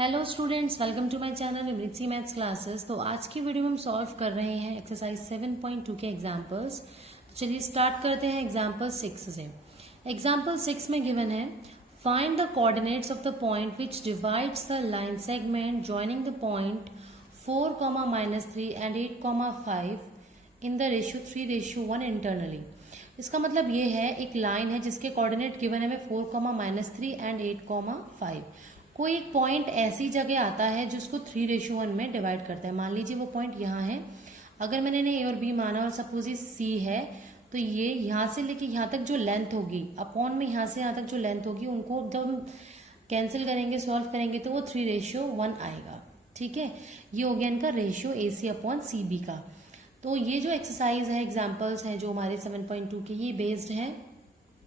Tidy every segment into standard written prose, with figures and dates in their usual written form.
Hello students, welcome to my channel Amrit maths classes. तो आज की वीडियो में हम सॉल्व कर रहे हैं एक्सरसाइज 7.2 के एग्जाम्पल्स। तो चलिए स्टार्ट करते हैं एग्जाम्पल 6 से। एग्जाम्पल 6 में गिवन है find the coordinates of the point which divides the line segment joining the point 4, -3 and 8, 5 in the ratio 3:1 internally. इसका मतलब ये है एक लाइन है जिसके कोऑर्डिनेट गिवन है हमें 4, -3 एंड 8, 5। कोई एक पॉइंट ऐसी जगह आता है जिसको 3:1 में डिवाइड करता है। मान लीजिए वो पॉइंट यहाँ है। अगर मैंने इन्हें ए और बी माना और सपोज ये सी है, तो ये यहाँ से लेके यहाँ तक जो लेंथ होगी अपॉन में यहाँ से यहाँ तक जो लेंथ होगी उनको जब हम कैंसिल करेंगे, सॉल्व करेंगे तो वो 3:1 आएगा। ठीक है, ये हो गया इनका ratio A C upon C B का। तो ये जो एक्सरसाइज है, एग्जाम्पल्स हैं जो हमारे 7.2 के, ये बेस्ड है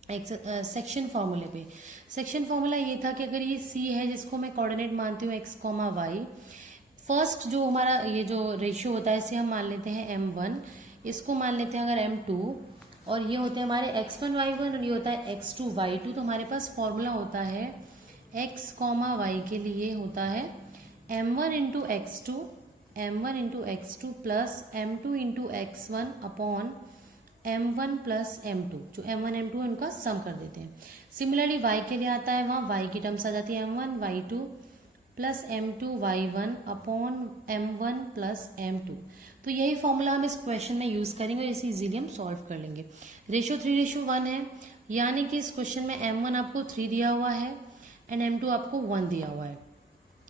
सेक्शन फॉर्मूले पे। सेक्शन फॉर्मूला ये था कि अगर ये सी है जिसको मैं कोऑर्डिनेट मानती हूँ x, y, फर्स्ट जो हमारा ये जो रेशियो होता है इसे हम मान लेते हैं m1, इसको मान लेते हैं अगर m2, और ये होते हैं हमारे x1, y1 और ये होता है x2, y2। तो हमारे पास फॉर्मूला होता है x, y के लिए होता है m1 into x2 plus m2 into x1 upon m1 plus m2। जो m1 m2 है उनका सम कर देते हैं। सिमिलरली y के लिए आता है, वहां y की टर्म्स आ जाती है m1 y2 plus m2 y1 upon m1 plus m2। तो यही फॉर्मूला हम इस क्वेश्चन में यूज करेंगे और इसे इजीली हम सॉल्व कर लेंगे। रेशियो 3:1 है, यानी कि इस क्वेश्चन में m1 आपको 3 दिया हुआ है एंड m2 आपको 1 दिया हुआ है।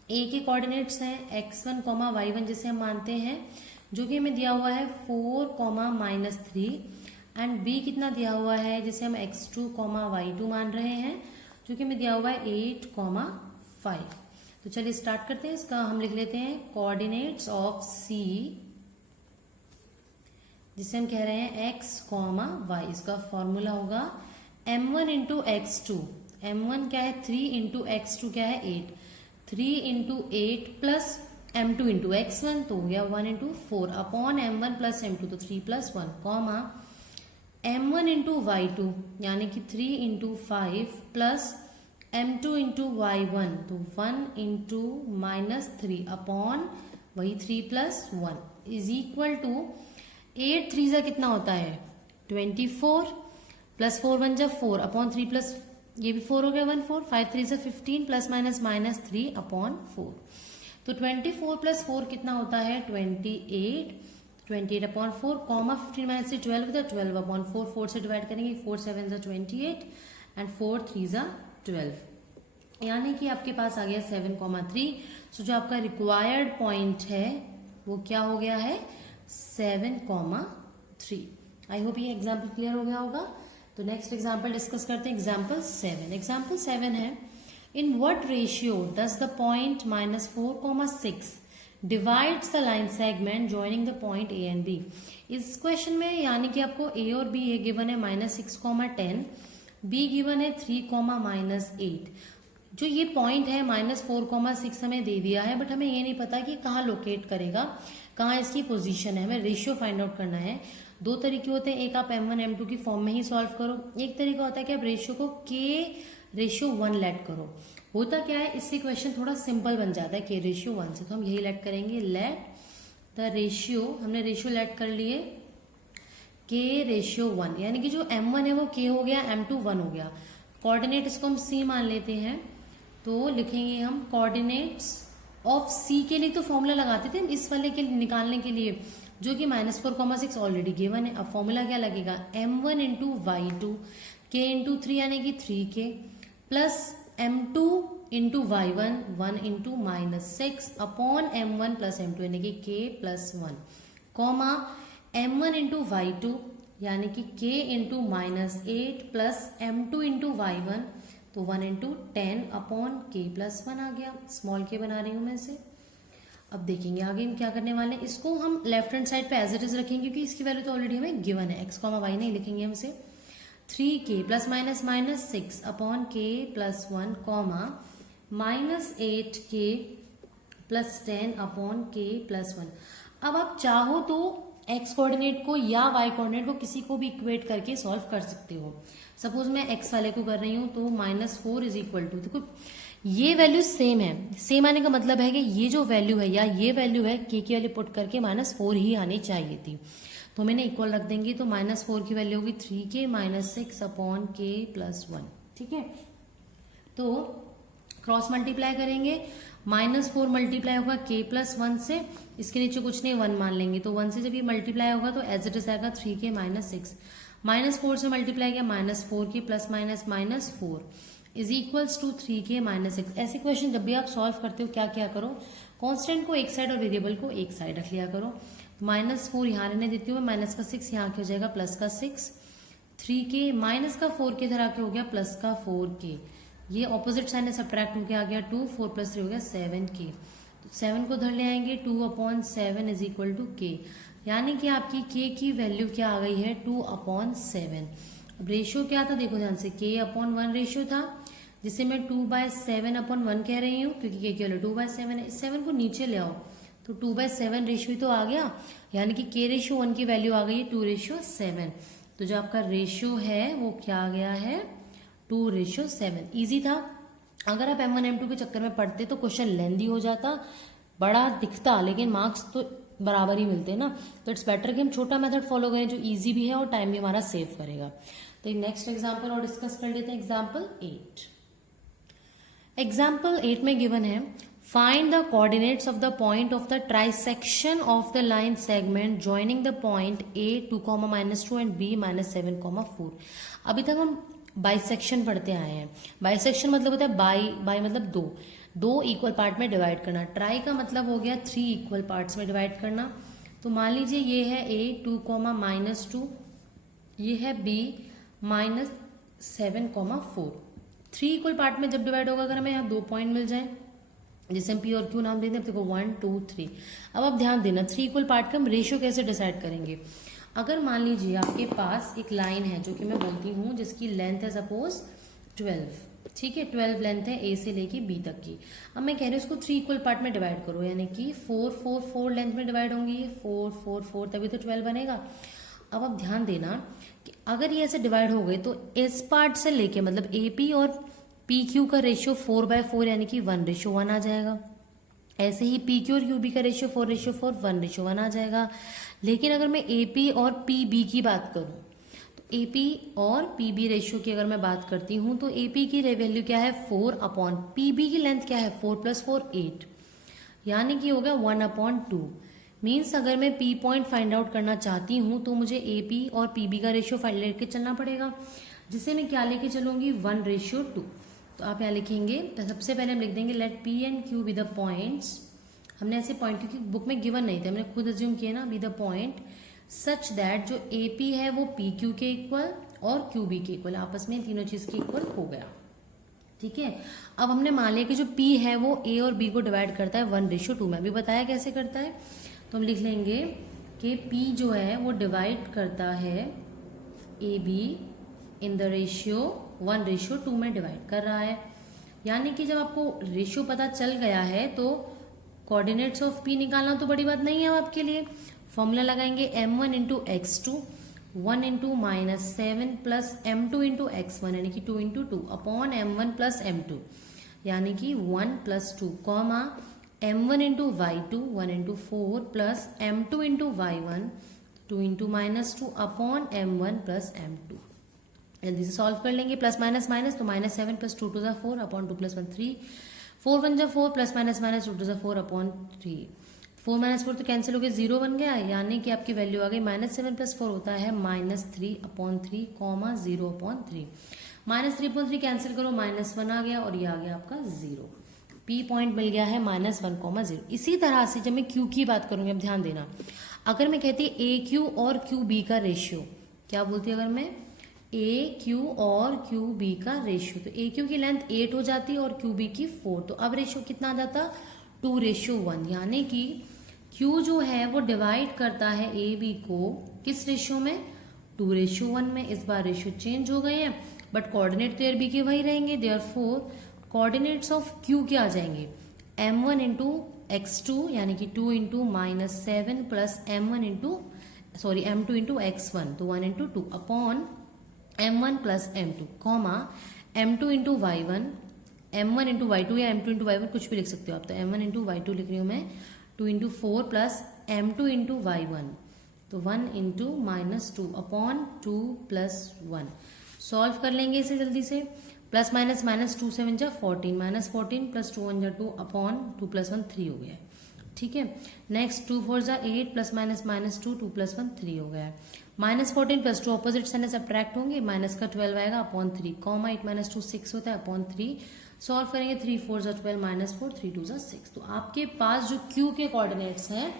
a के कोऑर्डिनेट्स हैं x1, y1 जिसे हम मानते हैं, जो कि हमें दिया हुआ है 4, -3 एंड b कितना दिया हुआ है जिसे हम x2, y2 मान रहे हैं, जो कि हमें दिया हुआ है 8, 5। तो चलिए स्टार्ट करते हैं। इसका हम लिख लेते हैं कोऑर्डिनेट्स ऑफ c, जिसे हम कह रहे हैं x, y। इसका फॉर्मूला होगा m1 इंटू x2, m1 क्या है 3 इंटू x2 क्या है 8, 3 into 8 plus m2 into x1 तो हो गया 1 into 4 upon m1 plus m2 तो 3 plus 1 comma m1 into y2 यानी कि 3 into 5 plus m2 into y1 तो 1 इंटू -3 अपॉन वही 3 प्लस 1 इज इक्वल टू 8 3 जा कितना होता है 24 प्लस 4 1 जा 4 अपॉन 3 प्लस ये भी 4 हो गया 1 4 5 3 जा 15 प्लस माइनस 3 अपॉन 4। तो 24 प्लस 4 कितना होता है 28 अपॉन 4 कॉमा 15 माइनस 3 12 होता है 12 अपॉन 4, 4 से डिवाइड करेंगे 4 7 जा 28 एंड 4 3 जा 12, यानी कि आपके पास आ गया 7,3। सो जो आपका रिक्वायर्ड पॉइंट है वो क्या हो गया है 7,3। आई होप ये एग्जाम्पल क्लियर हो गया होगा। तो नेक्स्ट एग्जाम्पल डिस्कस करते हैं, एग्जाम्पल 7। एग्जाम्पल 7 है in what ratio does the point -4, 6 divides the line segment joining the point A and B। इस क्वेश्चन में यानी कि आपको A और B ये गिवन है -6, 10, B गिवन है 3, -8। जो ये पॉइंट है -4, 6 हमें दे दिया है, बट हमें ये नहीं पता कि कहाँ लोकेट करेगा, कहाँ इसकी पोजीशन है। हमें रेशियो फाइंड आउट करना है। दो तरीके होते हैं, एक आप m1 m2 की फॉर्म में ही सॉल्व करो, एक तरीका होता है कि आप रेशियो को k:1 लेट करो। होता क्या है, इससे क्वेश्चन थोड़ा सिंपल बन जाता है k:1 से। तो हम यही लेट करेंगे, लेट द रेशियो, हमने रेशियो लेट कर लिए k:1, यानी कि जो m1 है वो k हो गया, m2 1 हो गया। कोऑर्डिनेट इसको हम c मान लेते हैं, तो लिखेंगे हम कोऑर्डिनेट्स ऑफ c के लिए तो फॉर्मूला लगाते थे हम इस वाले के निकालने के लिए, जो कि -4, 6 ऑलरेडी गिवन है। अब फॉर्मूला क्या लगेगा m1 into y2 k into 3 यानी कि 3k plus m2 into y1 1 into -6 upon m1 plus m2 यानी कि k plus 1 comma m1 into y2 यानी कि k into -8 plus m2 into y1 तो 1 इंटू 10 अपॉन k प्लस 1 आ गया। Small k बना रही हूं मैं इसे। अब देखेंगे आगे हम क्या करने वाले हैं। इसको हम लेफ्ट हैंड साइड पे एज इट इज रखेंगे क्योंकि इसकी वैल्यू तो ऑलरेडी हमें गिवन है, x, y नहीं लिखेंगे हम इसे। 3k plus -6 upon k plus 1 comma -8k plus 10 upon k plus 1। अब आप चाहो तो x कोऑर्डिनेट को या y कोऑर्डिनेट को किसी को भी इक्वेट करके सॉल्व कर सकते हो। सपोज मैं x वाले को कर रही हूं तो -4 इज इक्वल टू, देखो ये वैल्यू सेम है, सेम आने का मतलब है कि ये जो वैल्यू है या ये वैल्यू है के की वैल्यू पुट करके -4 ही आनी चाहिए थी, तो मैंने इक्वल रख देंगे, तो -4 की वैल्यू होगी 3k - 6 अपॉन k + 1। ठीक है, तो क्रॉस मल्टीप्लाई करेंगे, -4 मल्टीप्लाई होगा k + 1 से, इसके नीचे कुछ नहीं 1 मान लेंगे, तो 1 से जब ये मल्टीप्लाई होगा तो एज इट इज आएगा 3k - 6, -4 से मल्टीप्लाई किया -4k + -4 is equals to 3k - 6। ऐसे क्वेश्चन जब भी आप सॉल्व करते हो क्या क्या करो, कांस्टेंट को एक साइड और वेरिएबल को एक साइड रख लिया करो। -4 यहाँ रहने देती हूँ मैं, -6 यहाँ हो जाएगा +6, 3k -4 की तरह के हो गया +4k, ये ऑपोजिट साइन है सब्ट्रैक्ट होके आ गया 2, 4 + 3 हो गया 7k, तो 7 को धर ले आएंगे, 2/7 इज इक्वल टू k, यानी कि आपकी k की वैल्यू क्या आ गई है 2/7। अब रेशियो क्या था देखो ध्यान से, k/1 रेशियो था, जिसे मैं 2/7/1 कह रही हूँ क्योंकि k की वैल्यू 2/7 है। 7 को नीचे ले आओ तो 2/7 रेशियो तो आ गया, यानी कि k रेशियो 1 की वैल्यू आ गई है 2/7, तो जो आपका रेशियो है वो क्या आ गया है 2/7। इजी था, अगर आप M1 M2 के चक्कर में पढ़ते तो क्वेश्चन लेंदी हो जाता, बड़ा दिखता, लेकिन मार्क्स तो बराबर ही मिलते ना, तो इट्स बेटर कि हम छोटा मेथड फॉलो करें जो इजी भी है और टाइम भी हमारा सेव करेगा। तो नेक्स्ट एग्जांपल और डिस्कस कर लेते हैं, एग्जांपल 8। एग्जाम्पल 8 में गिवन है, find the coordinates of the point of the trisection of the line segment joining the point A 2, -2 and B -7, 4। अभी तक हम बाइसेक्शन पढ़ते आए हैं। बाइसेक्शन मतलब होता है बाई मतलब दो इक्वल पार्ट में डिवाइड करना। ट्राई का मतलब हो गया 3 इक्वल पार्ट्स में डिवाइड करना। तो मान लीजिए ये है A 2, -2, ये है B -7, 4। 3 इक्वल पार्ट में जब डिवाइड होगा, अगर हमें यहाँ 2 पॉइंट मिल जाए जिसे हम P और Q नाम देते हैं, देखो 1 2 3। अब आप ध्यान देना 3 इक्वल पार्ट का हम रेशियो कैसे डिसाइड करेंगे। अगर मान लीजिए आपके पास एक लाइन है जो कि मैं बोलती हूँ जिसकी लेंथ है सपोज 12, ठीक है, 12 लेंथ है A से लेके B तक की। अब मैं कह रही हूँ उसको 3 इक्वल पार्ट में डिवाइड करो, यानी कि 4 4 4 लेंथ में डिवाइड होंगी, 4 4 4 तभी तो 12 बनेगा। अब आप ध्यान देना कि अगर ये ऐसे डिवाइड हो गए तो इस पार्ट से लेके मतलब AP और PQ का रेशियो 4/4 यानी कि 1:1 आ जाएगा। ऐसे ही PQ और QB का रेशियो 4:4 1:1 आ जाएगा। लेकिन अगर मैं AP और PB की बात करूं तो AP और PB रेशियो की अगर मैं बात करती हूं तो AP की वैल्यू क्या है 4/PB की लेंथ क्या है 4 + 4 8, यानी कि हो गया 1/2। मीन्स अगर मैं P पॉइंट फाइंड आउट करना चाहती हूं तो मुझे AP और PB का रेशियो फाइंड लेके चलना पड़ेगा, जिसे मैं क्या लेके चलूंगी 1:2। तो आप यहाँ लिखेंगे, तो सबसे पहले हम लिख देंगे let P and Q be the points. हमने ऐसे पॉइंट क्योंकि बुक में गिवन नहीं थे, हमने खुद अज्यूम किया ना, be the point such that जो AP है वो PQ के इक्वल और QB के इक्वल, आपस में तीनों चीज के इक्वल हो गया। ठीक है, अब हमने मान लिया कि जो P है वो A और B को डिवाइड करता है 1:2 में, अभी बताया कैसे करता है। तो हम लिख लेंगे कि P जो है वो डिवाइड करता है AB इन द रेशियो 1:2 में डिवाइड कर रहा है। यानी कि जब आपको रेशियो पता चल गया है तो कोऑर्डिनेट्स ऑफ P निकालना तो बड़ी बात नहीं है आपके लिए। फॉर्मूला लगाएंगे M1 × X2 1 × -7 + M2 × X1 यानी कि 2 × 2 अपॉन M1 + M2 यानी कि 1 + 2 comma M1 × Y2 1 × 4 + M2 × Y1 2 × -2 upon M1 + M2। जल्दी से सॉल्व कर लेंगे, प्लस माइनस माइनस, तो -7 + 2 = 4 upon 2 + 1 3, 4 × 1 = 4 plus minus minus 2 = 4 upon 3, 4 - 4 तो कैंसिल हो गया 0 बन गया, यानी कि आपकी वैल्यू आ गई -7 + 4 होता है -3 अपॉन 3, 0 अपॉन 3। -3/3 कैंसिल करो, -1 आ गया और ये आ गया आपका 0। P पॉइंट मिल गया है -1, 0। इसी तरह से जब मैं Q की बात करूंगी, अब ध्यान देना, अगर मैं कहती AQ और QB का रेशियो, क्या बोलती अगर मैं AQ और QB का रेशियो, तो AQ की लेंथ 8 हो जाती और QB की 4, तो अब रेशियो कितना आ जाता 2:1, यानी कि Q जो है वो डिवाइड करता है AB को किस रेशियो में 2:1 में। इस बार रेशियो चेंज हो गए हैं बट कोऑर्डिनेट तो B के वही रहेंगे, देयरफॉर कोऑर्डिनेट्स ऑफ Q क्या आ जाएंगे M1 × X2 यानी कि 2 × -7 + M2 × X1 तो 1 × 2 upon M1 + M2 comma M2 × Y1 m1 into Y two या m2 इंटू वाई वन कुछ भी लिख सकते हो आप। तो m1 इंटू वाई टू लिख रही हूँ मैं, 2 into 4 plus m2 into Y one, तो 1 इंटू -2 अपॉन 2 प्लस 1। सॉल्व कर लेंगे इसे जल्दी से। प्लस माइनस माइनस 2 7 जा 14, -14 प्लस 2 1 जा 2 अपॉन 2 प्लस 1 3 हो गया है। ठीक है, नेक्स्ट 2 4 जा 8 प्लस माइनस -2 2 प्लस 1 3 हो गया है। -14 प्लस 2 ऑपोजिट साइन सब्ट्रैक्ट होंगे, माइनस का 12 आएगा अपॉन 3, कॉमा 8 -2 6 होता है अपॉन 3। सॉल्व करेंगे 3 4 जा 12 -4 3 2 जा 6। तो आपके पास जो क्यू के कोऑर्डिनेट्स हैं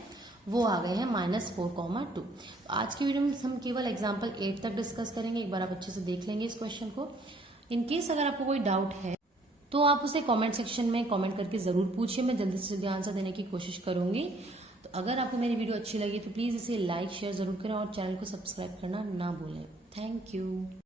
वो आ गए हैं -4, 2। आज की वीडियो में हम केवल एग्जाम्पल 8 तक डिस्कस करेंगे। एक बार आप अच्छे से देख लेंगे इस क्वेश्चन को। इनकेस अगर आपको कोई डाउट है तो आप उसे कमेंट सेक्शन में कमेंट करके जरूर पूछिए, मैं जल्दी से जल्दी आंसर देने की कोशिश करूंगी। तो अगर आपको मेरी वीडियो अच्छी लगी तो प्लीज इसे लाइक शेयर जरूर करें और चैनल को सब्सक्राइब करना ना भूलें। Thank you.